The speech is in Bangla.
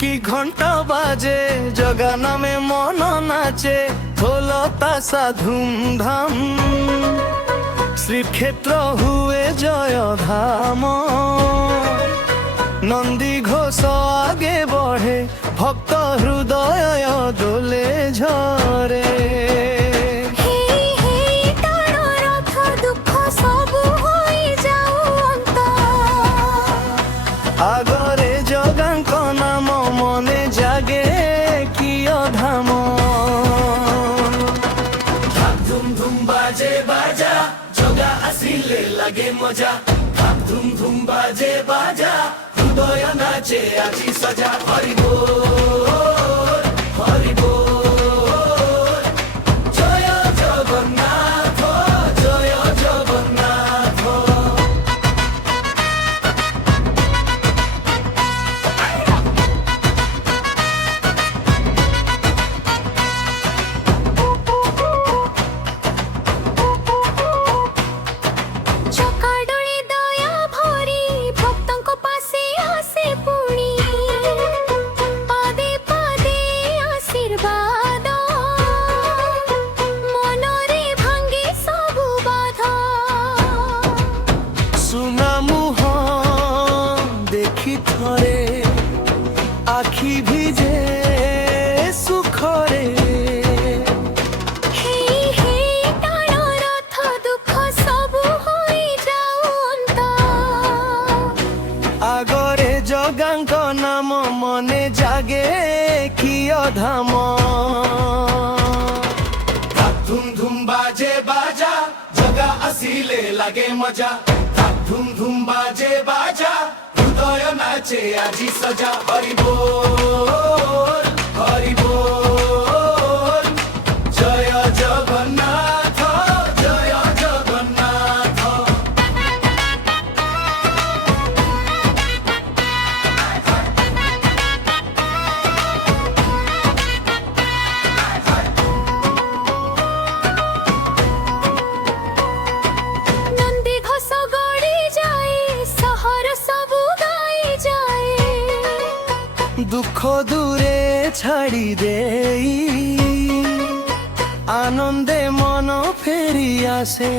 কি ঘন্টা বাজে জগা নামে মন নাচে হলো তাসা ধুমধাম শ্রীক্ষেত্র হুয়ে জয় ধাম নন্দী ঘোষ আগে বঢ়ে ভক্ত হৃদয় দোলে ঝরে আগরে জগাঙ্ক নাম মনে জাগে কিয় ধাম ধুম ধুম বাজে বাজা জগা আসিলে লাগে মজা ধুম ধুম বাজে বাজা হৃদয় নাচে আজি সজা হরি বল হরি বল জয় জগন্নাথ জয় জগন্নাথ আখি ভিজে সুখরে আগরে জগাঙ্ক নাম মনে জাগে কিয় ধাম ধুম ধুম বাজে বাজা জগা আসিলে লাগে মজা ধুম ধুম বাজে বাজা হৃদয় নাচে আজি সজা হরি বল হরি বল জয় জগন্নাথ জয় জগন্নাথ নন্দী ঘোষ গড়ি যায় সহর সবু গাই যায় দুঃখ দূরে ছাড়ি দেই আনন্দে মন ফেরি আসে